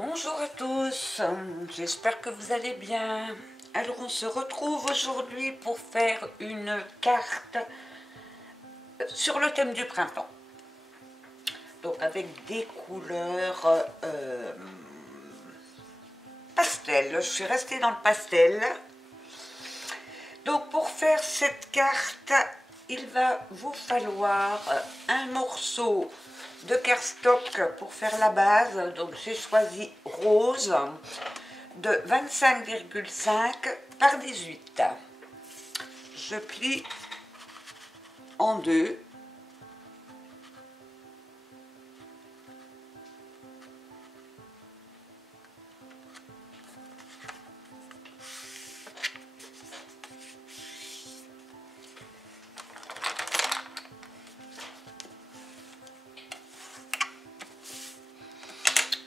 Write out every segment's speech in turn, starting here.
Bonjour à tous, j'espère que vous allez bien. Alors on se retrouve aujourd'hui pour faire une carte sur le thème du printemps. Donc avec des couleurs pastel, je suis restée dans le pastel. Donc pour faire cette carte, il va vous falloir un morceau de cardstock pour faire la base. Donc j'ai choisi rose de 25,5 par 18. Je plie en deux.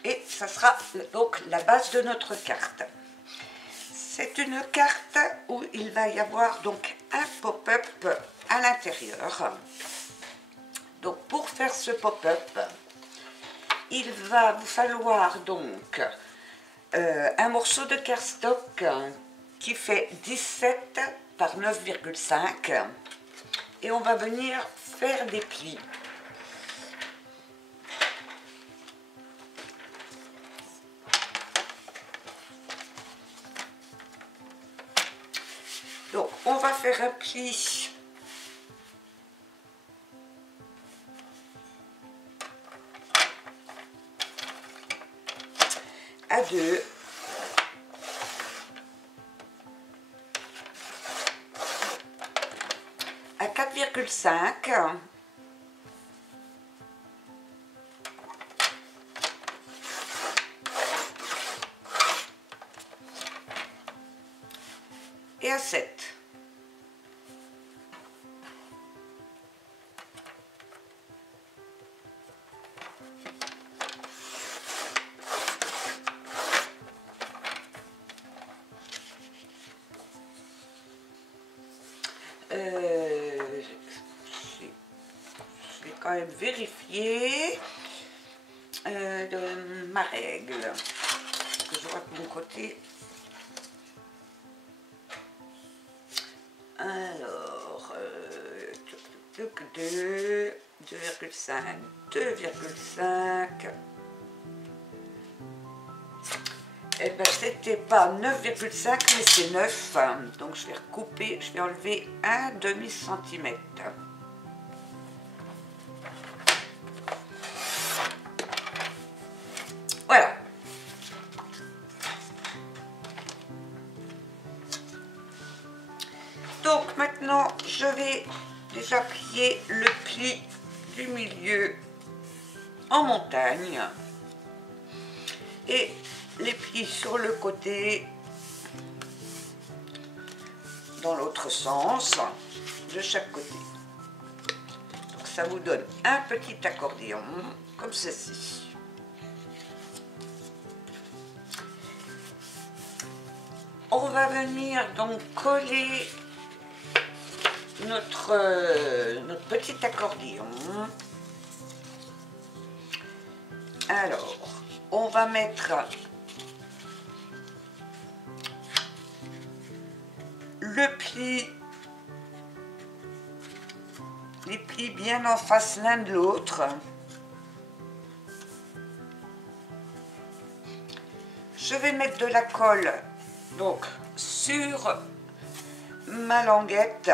Et ça sera donc la base de notre carte. C'est une carte où il va y avoir donc un pop-up à l'intérieur. Donc pour faire ce pop-up, il va vous falloir donc un morceau de cardstock qui fait 17 par 9,5 et on va venir faire des plis. Donc, on va faire un pli à 2, à 4,5 et à 7. Je vais quand même vérifier ma règle, que je vois de mon côté. Alors, 2, 2,5, 2,5. Eh ben, c'était pas 9,5, mais c'est 9. Donc, je vais recouper, je vais enlever un demi-centimètre. Voilà. Donc, maintenant, je vais déjà plier le pli du milieu en montagne. Et les plis sur le côté dans l'autre sens de chaque côté. Donc ça vous donne un petit accordéon comme ceci. On va venir donc coller notre petit accordéon. Alors, on va mettre le pli, les plis bien en face l'un de l'autre. Je vais mettre de la colle donc sur ma languette.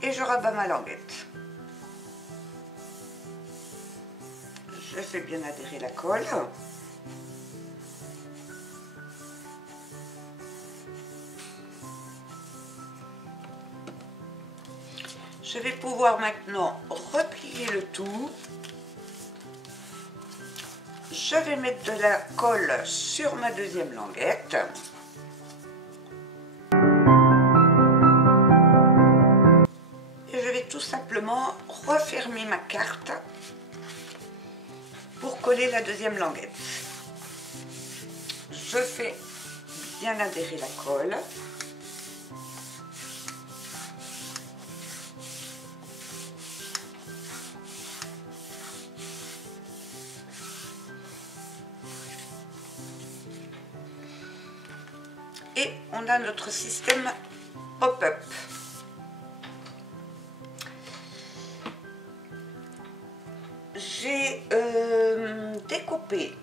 Et je rabats ma languette. Je fais bien adhérer la colle. Je vais pouvoir maintenant replier le tout. Je vais mettre de la colle sur ma deuxième languette. Et je vais tout simplement refermer ma carte pour coller la deuxième languette. Je fais bien adhérer la colle. Et on a notre système pop-up. J'ai découpé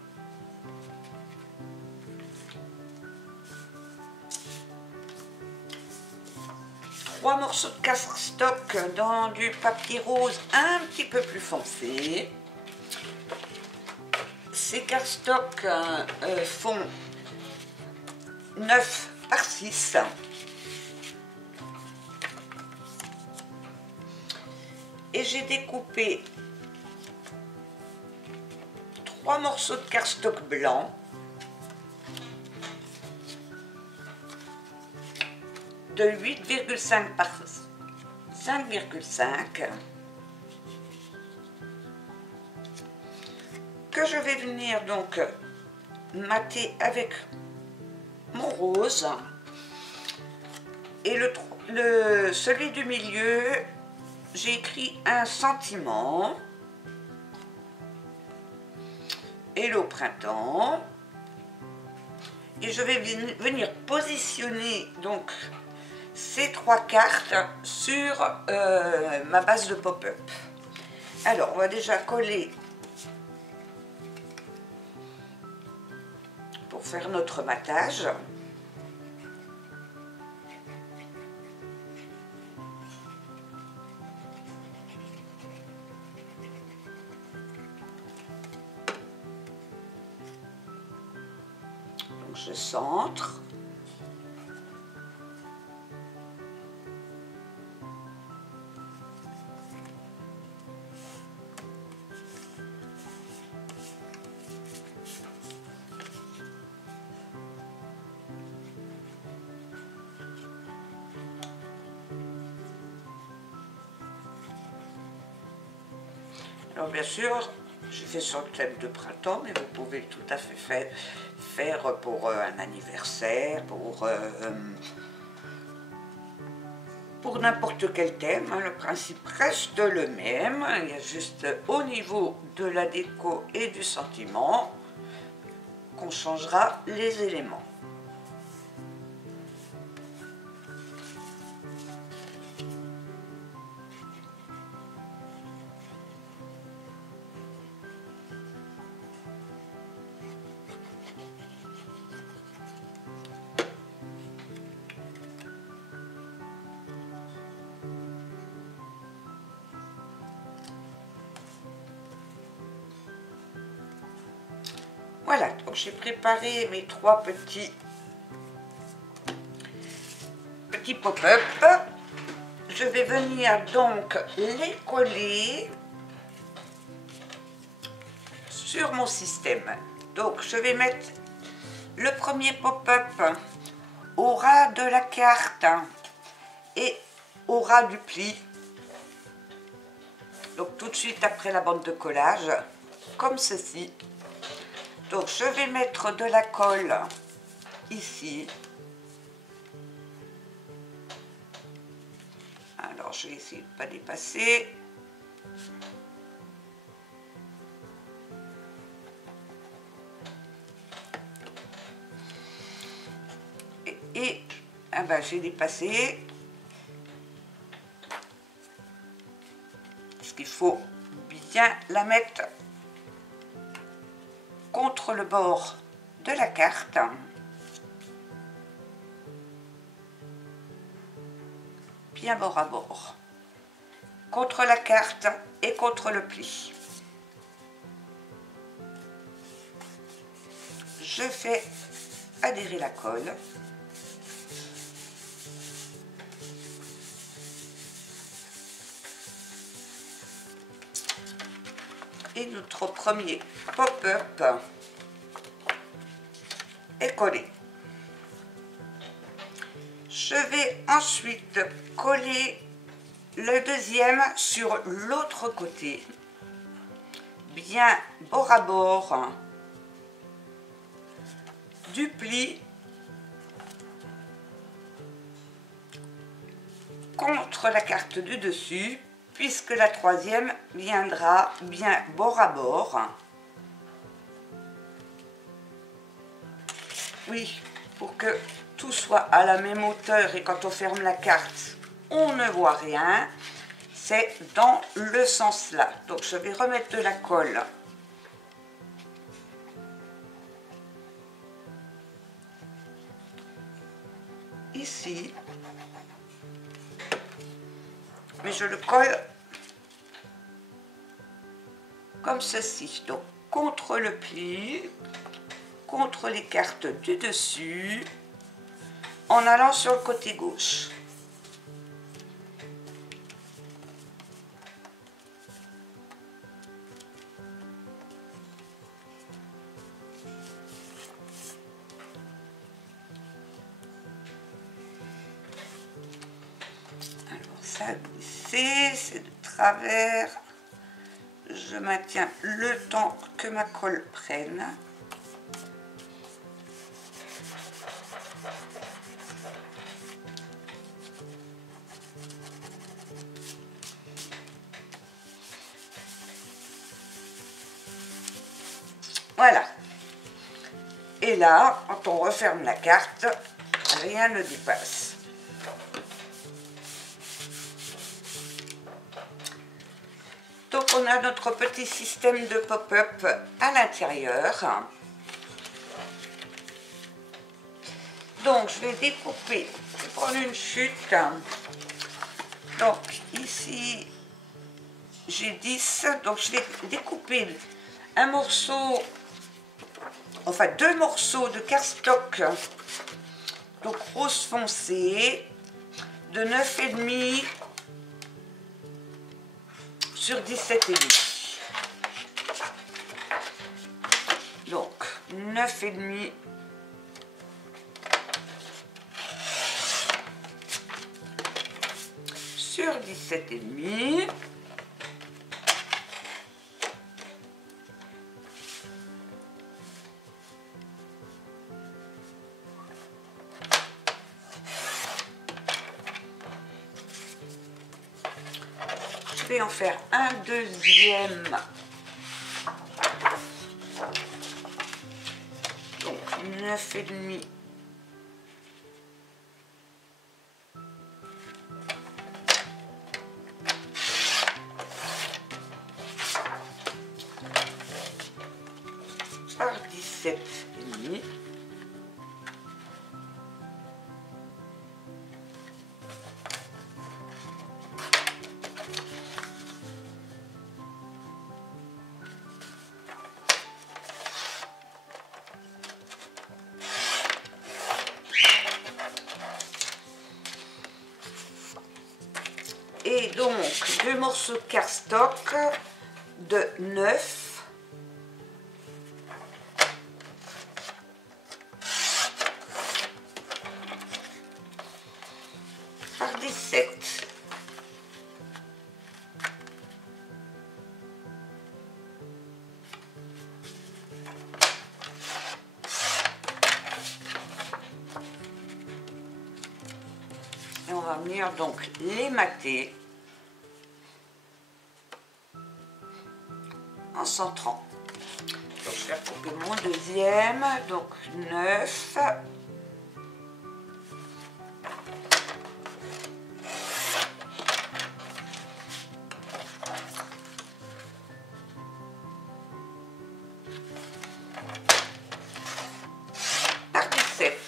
trois morceaux de cardstock dans du papier rose un petit peu plus foncé. Ces cardstocks font 9 par 6. Et j'ai découpé 3 morceaux de cardstock blanc de 8,5 par 5,5 que je vais venir donc mater avec mon rose. Et celui du milieu, j'ai écrit un sentiment. Hello printemps. Et je vais venir positionner donc ces 3 cartes sur ma base de pop-up. Alors on va déjà coller pour faire notre matage. Donc je centre. Alors bien sûr, j'ai fait sur le thème de printemps, mais vous pouvez tout à fait faire pour un anniversaire, pour n'importe quel thème. Le principe reste le même, il y a juste au niveau de la déco et du sentiment qu'on changera les éléments. Voilà, donc j'ai préparé mes 3 petits pop-up. Je vais venir donc les coller sur mon système. Donc je vais mettre le premier pop-up au ras de la carte et au ras du pli. Donc tout de suite après la bande de collage, comme ceci. Donc je vais mettre de la colle ici. Alors je vais essayer de ne pas dépasser. Et ah ben, j'ai dépassé. Parce qu'il faut bien la mettre contre le bord de la carte. Bien bord à bord. Contre la carte et contre le pli. Je fais adhérer la colle. Et notre premier pop-up est collé. Je vais ensuite coller le deuxième sur l'autre côté, bien bord à bord du pli contre la carte du dessus, puisque la troisième viendra bien bord à bord. Oui, pour que tout soit à la même hauteur et quand on ferme la carte, on ne voit rien. C'est dans le sens là. Donc je vais remettre de la colle. Ici. Mais je le colle comme ceci. Donc contre le pli, contre les cartes du dessus, en allant sur le côté gauche. Ça a glissé, c'est de travers. Je maintiens le temps que ma colle prenne. Voilà. Et là, quand on referme la carte, rien ne dépasse. Donc on a notre petit système de pop-up à l'intérieur. Donc je vais découper, je vais prendre une chute. Donc ici j'ai 10, donc je vais découper un morceau, enfin 2 morceaux de cardstock, donc rose foncé, de 9,5 sur 17,5. Donc 9,5 sur 17,5. Je vais en faire un deuxième. Donc 9,5. Par 17,5. Et donc 2 morceaux de cardstock de 9 par 17. Et on va venir donc les mater en centrant. Donc je vais couper mon deuxième, donc 9. Par 17.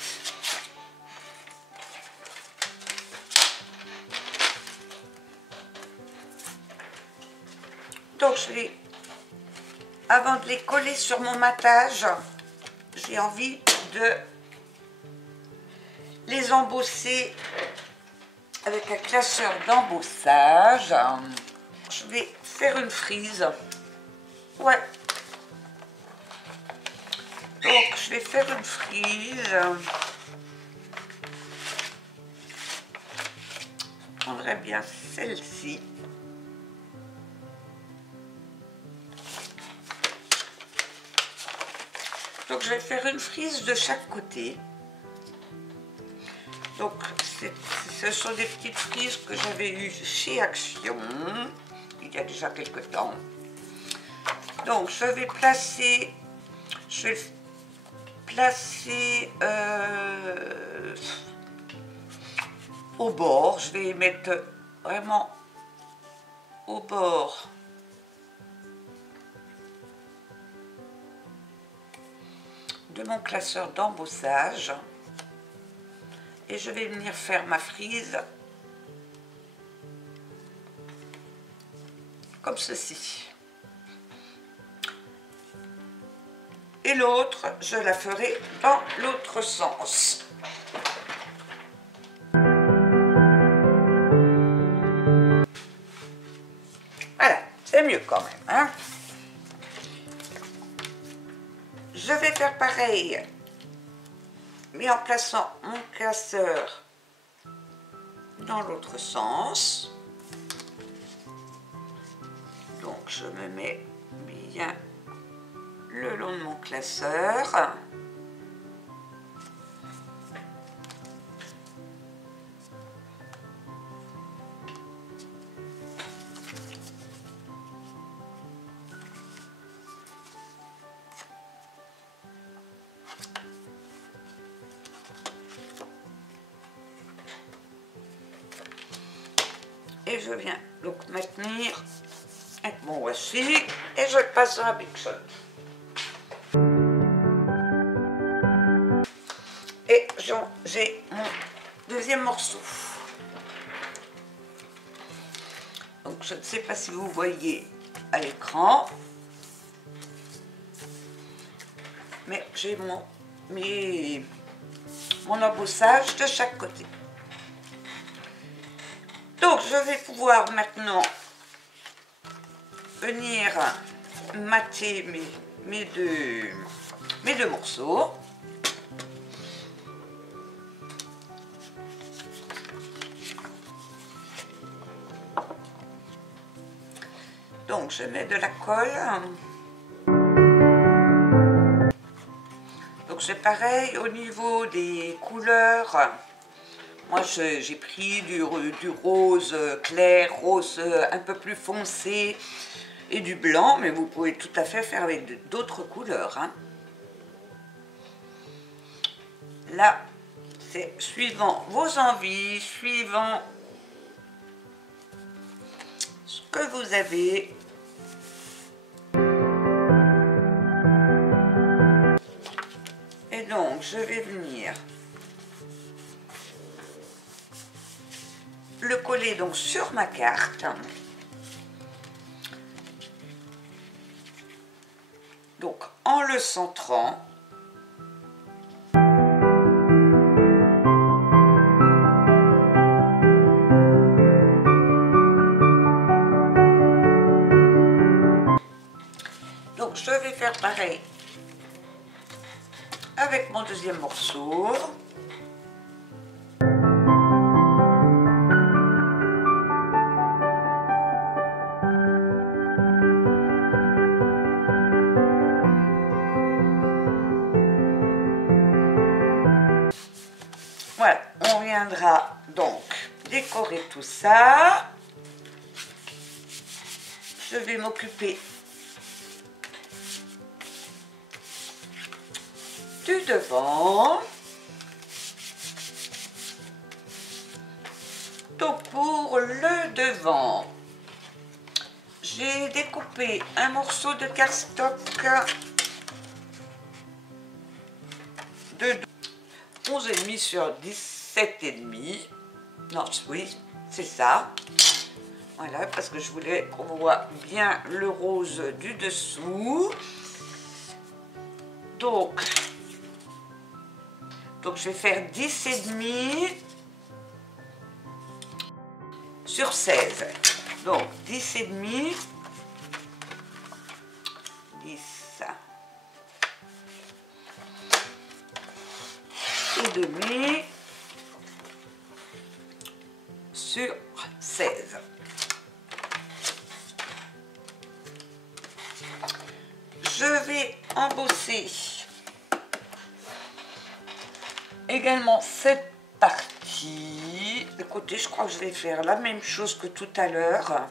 Donc je vais, avant de les coller sur mon matage, j'ai envie de les embosser avec un classeur d'embossage. Je vais faire une frise. Ouais. Donc je vais faire une frise. Je prendrais bien celle-ci. Donc je vais faire une frise de chaque côté. Donc ce sont des petites frises que j'avais eues chez Action il y a déjà quelques temps. Donc je vais placer, je vais placer au bord. Je vais mettre vraiment au bord de mon classeur d'embossage et je vais venir faire ma frise comme ceci. Et l'autre, je la ferai dans l'autre sens. Voilà, c'est mieux quand même, hein. Je vais faire pareil, mais en plaçant mon classeur dans l'autre sens. Donc je me mets bien le long de mon classeur. Et je viens donc maintenir avec mon washi et je passe dans la Big Shot. Et j'ai mon deuxième morceau. Donc je ne sais pas si vous voyez à l'écran, mais j'ai mon embossage de chaque côté. Donc je vais pouvoir maintenant venir mater mes deux morceaux. Donc je mets de la colle. Donc c'est pareil au niveau des couleurs. Moi j'ai pris du rose clair, rose un peu plus foncé et du blanc, mais vous pouvez tout à fait faire avec d'autres couleurs, hein. Là, c'est suivant vos envies, suivant ce que vous avez. Et donc, je vais venir le coller donc sur ma carte. Donc, en le centrant. Donc, je vais faire pareil avec mon deuxième morceau. Voilà, on viendra donc décorer tout ça. Je vais m'occuper du devant. Donc pour le devant, j'ai découpé un morceau de cardstock de 11,5 sur 17,5. Non, oui, c'est ça. Voilà, parce que je voulais qu'on voit bien le rose du dessous. Donc je vais faire 10,5 sur 16. Donc 10,5, 10 et demi sur 16. Je vais embosser également cette partie. De côté, je crois que je vais faire la même chose que tout à l'heure.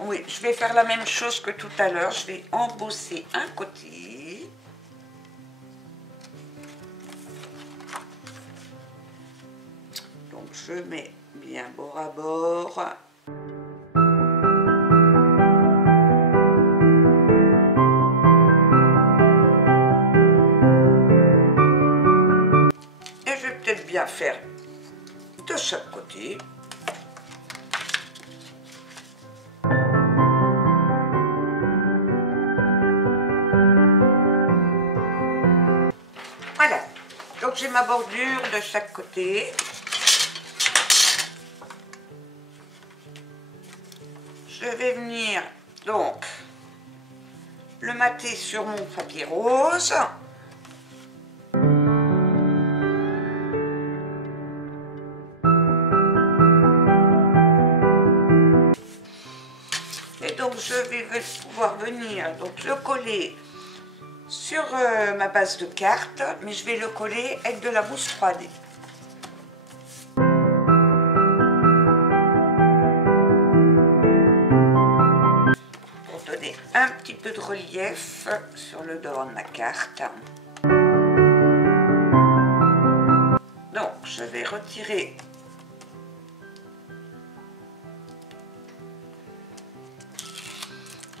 Oui, je vais faire la même chose que tout à l'heure. Je vais embosser un côté. je mets bien bord à bord. Et je vais peut-être bien faire de chaque côté. Voilà, donc j'ai ma bordure de chaque côté. Je vais venir donc le mater sur mon papier rose. Et donc je vais pouvoir venir donc le coller sur ma base de carte, mais je vais le coller avec de la mousse 3D. Pour donner un petit peu de relief sur le devant de ma carte. Donc je vais retirer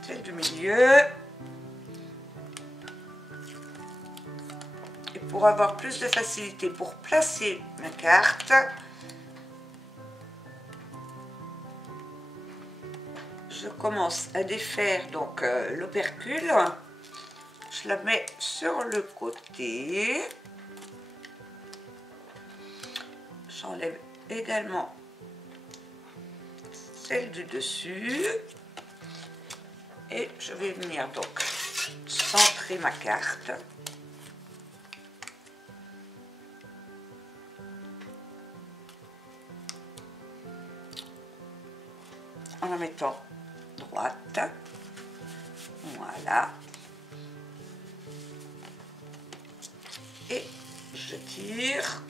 celle du milieu. Et pour avoir plus de facilité pour placer ma carte, je commence à défaire donc l'opercule. Je la mets sur le côté. J'enlève également celle du dessus. Et je vais venir donc centrer ma carte. En la mettant droite. Voilà. Et je tire.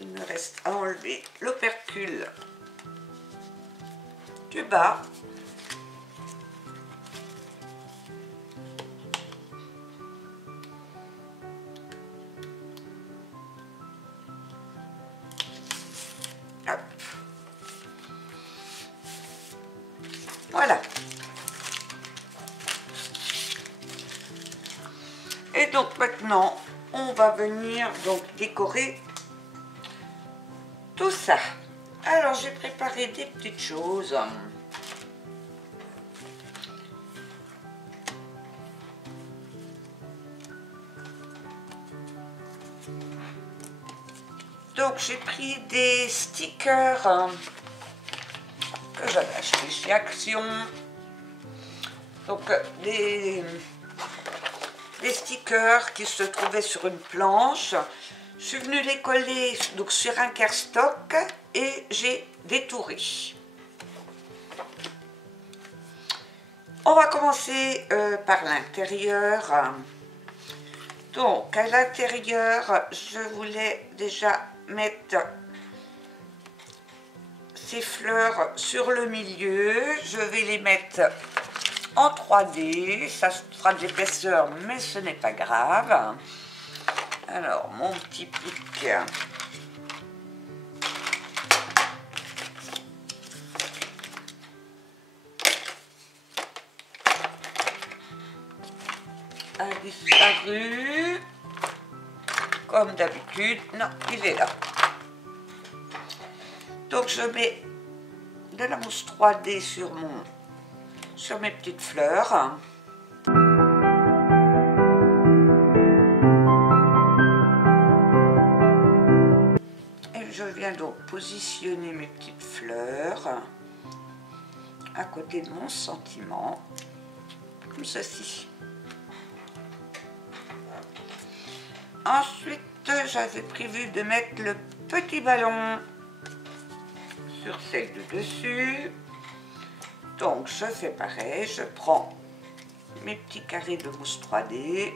Il me reste à enlever l'opercule du bas. Hop. Voilà. Et donc maintenant, on va venir donc décorer tout ça. Alors j'ai préparé des petites choses. Donc j'ai pris des stickers que j'avais achetés chez Action. Donc des stickers qui se trouvaient sur une planche. Je suis venue les coller donc sur un cardstock et j'ai détouré. On va commencer par l'intérieur. Donc à l'intérieur, je voulais déjà mettre ces fleurs sur le milieu. Je vais les mettre en 3D. Ça sera de l'épaisseur, mais ce n'est pas grave. Alors, mon petit pic. A disparu. Comme d'habitude. Non, il est là. Donc, je mets de la mousse 3D sur mes petites fleurs. Je viens donc positionner mes petites fleurs à côté de mon sentiment, comme ceci. Ensuite, j'avais prévu de mettre le petit ballon sur celle du dessus. Donc, je fais pareil, je prends mes petits carrés de mousse 3D.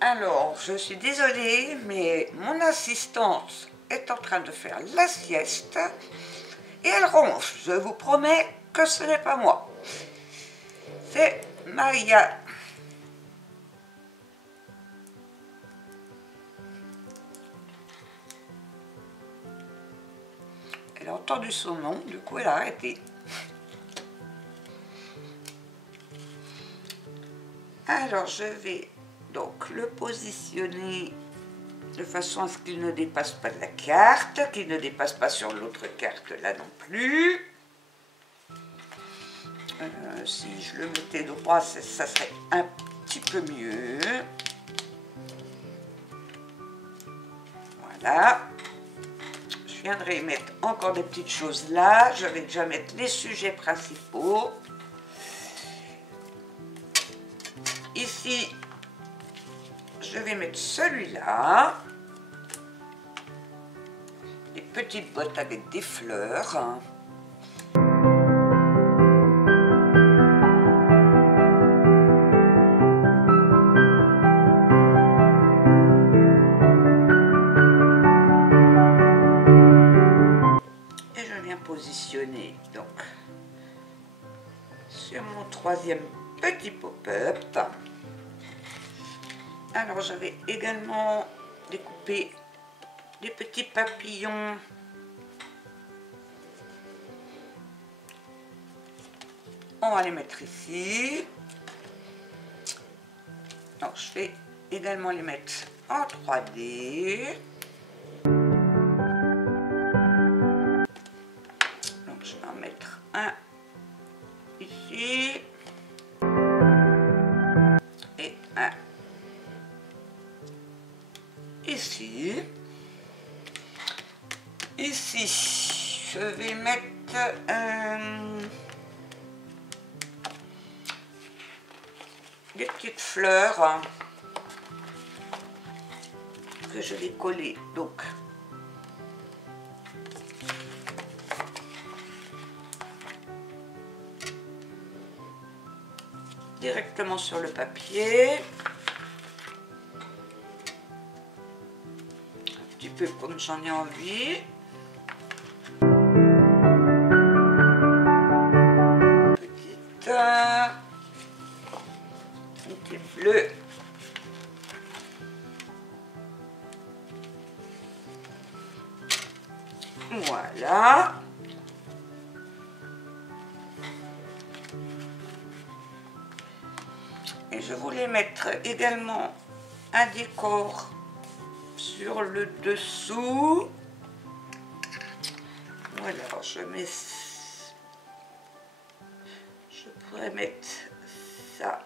Alors, je suis désolée, mais mon assistante est en train de faire la sieste Et elle ronfle, je vous promets que ce n'est pas moi. C'est Maya. Elle a entendu son nom, du coup elle a arrêté. Alors je vais donc le positionner de façon à ce qu'il ne dépasse pas de la carte, qu'il ne dépasse pas sur l'autre carte là non plus. Si je le mettais droit, ça serait un petit peu mieux. Voilà. Je viendrai mettre encore des petites choses là. Je vais déjà mettre les sujets principaux. Ici, je vais mettre celui-là. Des petites boîtes avec des fleurs. Et je viens positionner donc sur mon troisième petit pop-up. Alors j'avais également découpé des petits papillons on va les mettre ici. Donc je vais également les mettre en 3D. Donc je vais en mettre un ici et un ici. Ici, je vais mettre des petites fleurs que je vais coller donc directement sur le papier, un petit peu comme j'en ai envie. Petit bleu. Voilà. Et je voulais mettre également un décor sur le dessous. Voilà, je pourrais mettre ça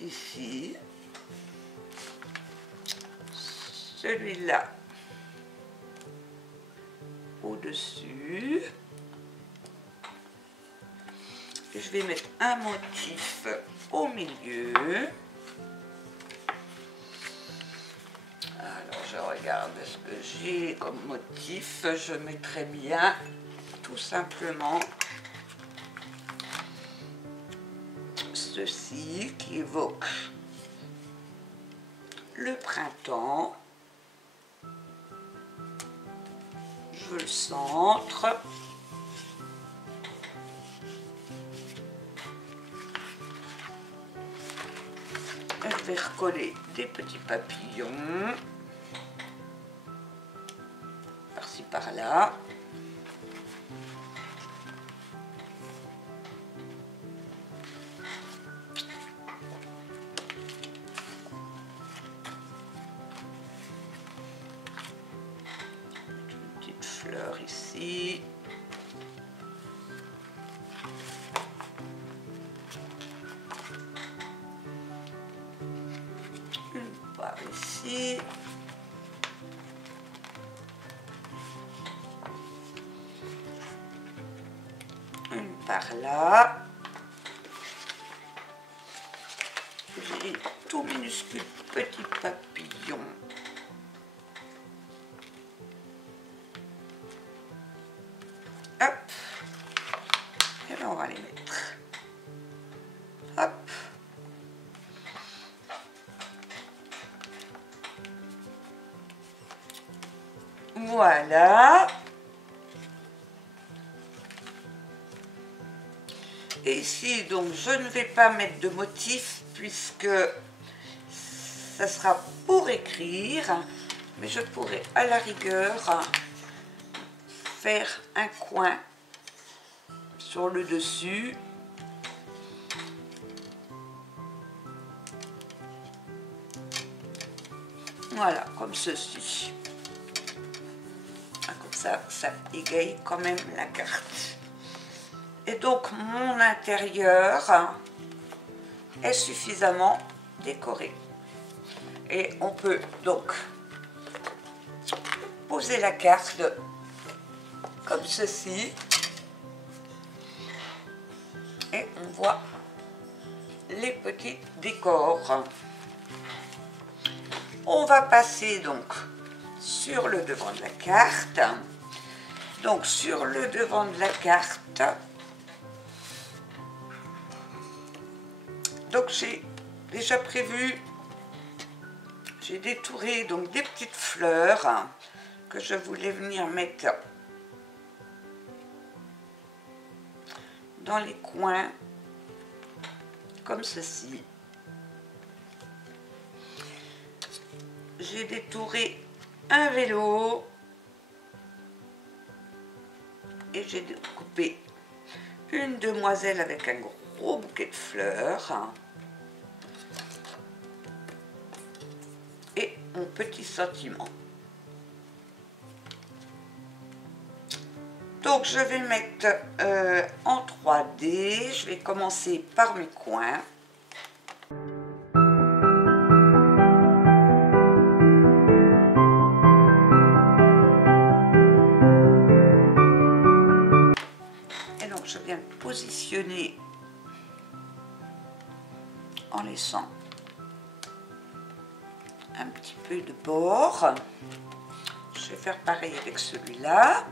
ici, celui-là au-dessus. Je vais mettre un motif au milieu. Alors je regarde ce que j'ai comme motif. Je mettrai bien tout simplement ceci qui évoque le printemps. Je le centre. Je vais recoller des petits papillons par-ci par-là. Une petite fleur ici. Une par ici. Une par là. J'ai tout minuscule petit papillon. Hop. Et là on va les mettre. Hop. Voilà. Et ici, donc, je ne vais pas mettre de motif puisque ça sera pour écrire, mais je pourrais à la rigueur faire un coin sur le dessus. Voilà, comme ceci. Comme ça égaye quand même la carte. Et donc, mon intérieur est suffisamment décoré. Et on peut donc poser la carte comme ceci. Et on voit les petits décors. On va passer donc sur le devant de la carte. Donc sur le devant de la carte, donc j'ai déjà prévu, j'ai détouré donc des petites fleurs que je voulais venir mettre dans les coins comme ceci. J'ai détouré un vélo et j'ai découpé une demoiselle avec un gros bouquet de fleurs et mon petit sentiment. Donc je vais mettre en 3D, je vais commencer par mes coins. Et donc je viens positionner en laissant un petit peu de bord. Je vais faire pareil avec celui-là.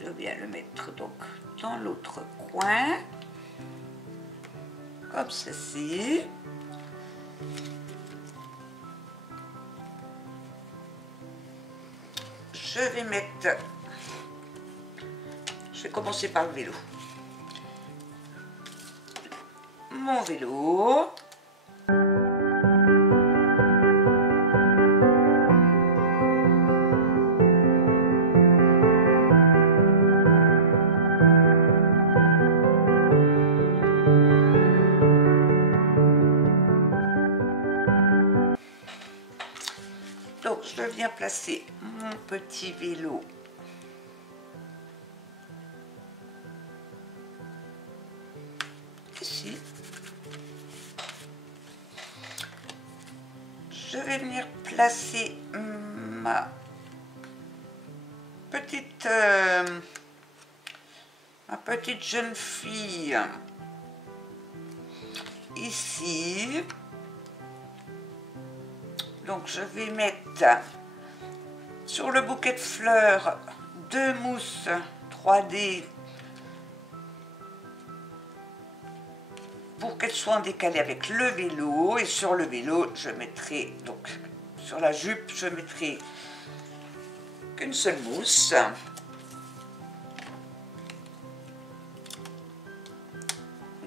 Je viens le mettre donc dans l'autre coin, comme ceci. Je vais mettre, je vais commencer par le vélo. Mon vélo. Donc je viens placer mon petit vélo ici. Je vais venir placer ma petite jeune fille ici. Donc je vais mettre sur le bouquet de fleurs 2 mousses 3D pour qu'elles soient décalées avec le vélo. Et sur le vélo, je mettrai, donc sur la jupe, je mettrai qu'une seule mousse.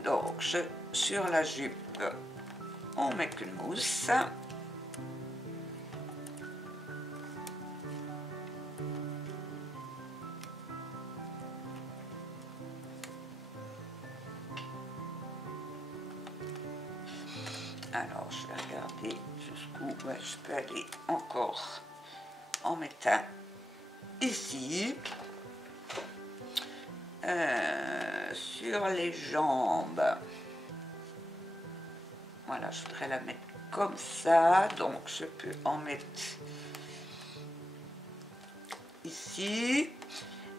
Donc sur la jupe, on met qu'une mousse. Alors, je vais regarder jusqu'où je peux aller encore en mettant ici. Sur les jambes. Voilà, je voudrais la mettre comme ça. Donc, je peux en mettre ici.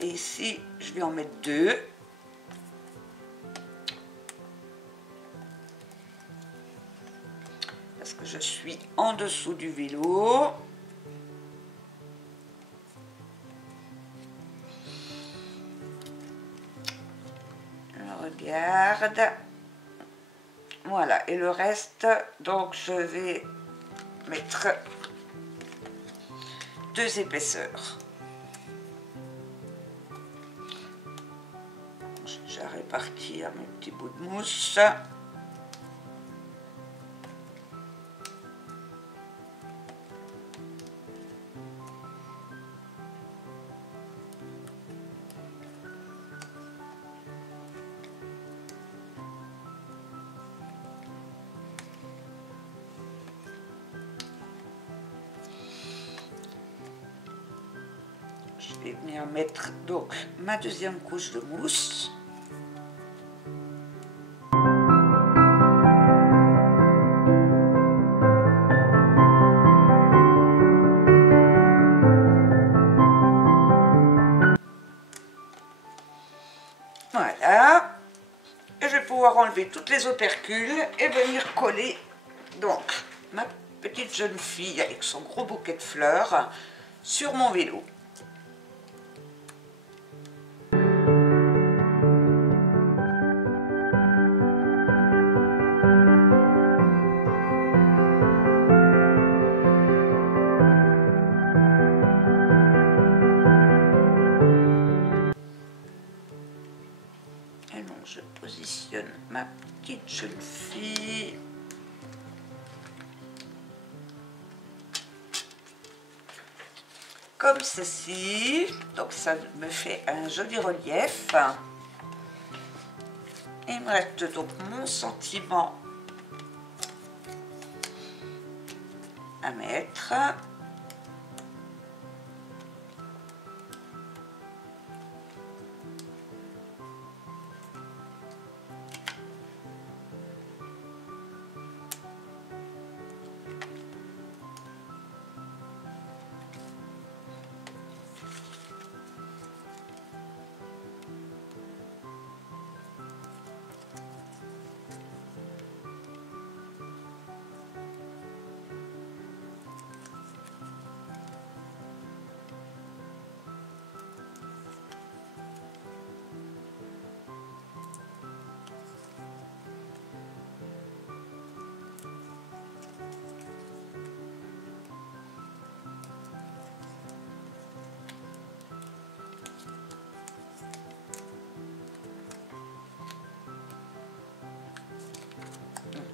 Et ici, je vais en mettre 2. Parce que je suis en dessous du vélo. Je regarde. Voilà, et le reste, donc je vais mettre 2 épaisseurs. J'ai réparti mes petits bouts de mousse. Je vais venir mettre donc ma 2e couche de mousse. Voilà. Et je vais pouvoir enlever toutes les opercules et venir coller donc ma petite jeune fille avec son gros bouquet de fleurs sur mon vélo. Et donc je positionne ma petite jeune fille. Comme ceci, donc ça me fait un joli relief. Et il me reste donc mon sentiment à mettre.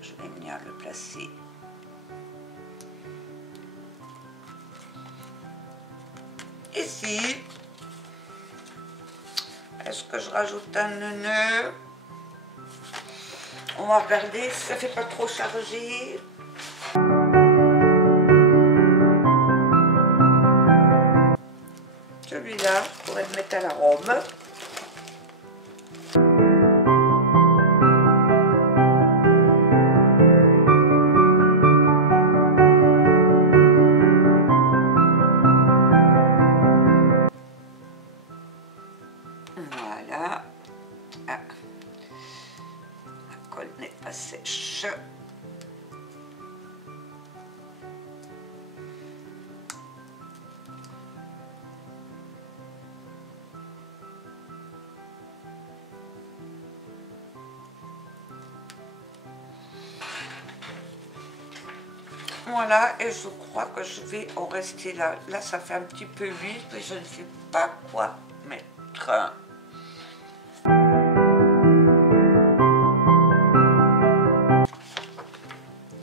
Je vais venir le placer ici. Est-ce que je rajoute un nœud? On va regarder si ça fait pas trop chargé. Celui-là, je pourrais le mettre à l'arôme. Voilà. Ah. La colle n'est pas sèche. Voilà, et je crois que je vais en rester là. Là, ça fait un petit peu vite, mais je ne sais pas quoi mettre.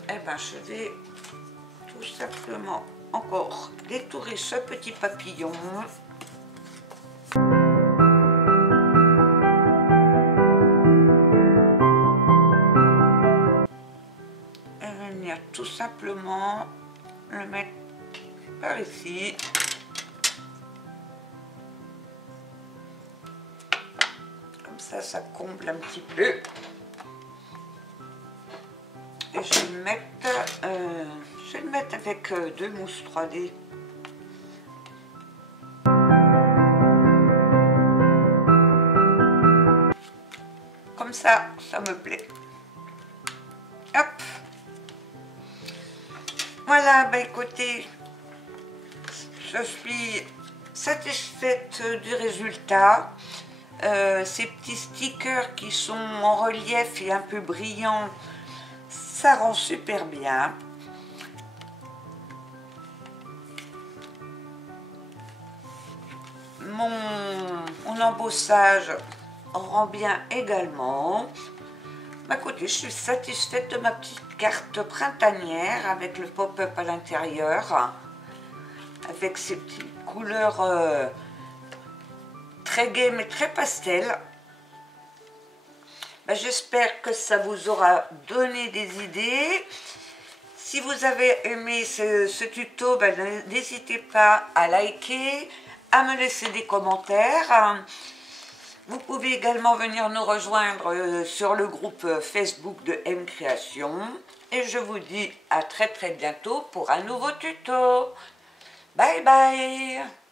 Eh ben, je vais tout simplement encore détourer ce petit papillon. Tout simplement le mettre par ici. Comme ça comble un petit peu. Et je vais le mettre avec 2 mousses 3D. Comme ça me plaît. Hop. Voilà, bah écoutez, je suis satisfaite du résultat. Ces petits stickers qui sont en relief et un peu brillants, Ça rend super bien. Mon embossage rend bien également. Bah, écoutez, je suis satisfaite de ma petite carte printanière avec le pop-up à l'intérieur, avec ces petites couleurs très gaies mais très pastel. Bah, j'espère que ça vous aura donné des idées. Si vous avez aimé ce tuto, bah, n'hésitez pas à liker, à me laisser des commentaires. Vous pouvez également venir nous rejoindre sur le groupe Facebook de M Création. Et je vous dis à très bientôt pour un nouveau tuto. Bye bye!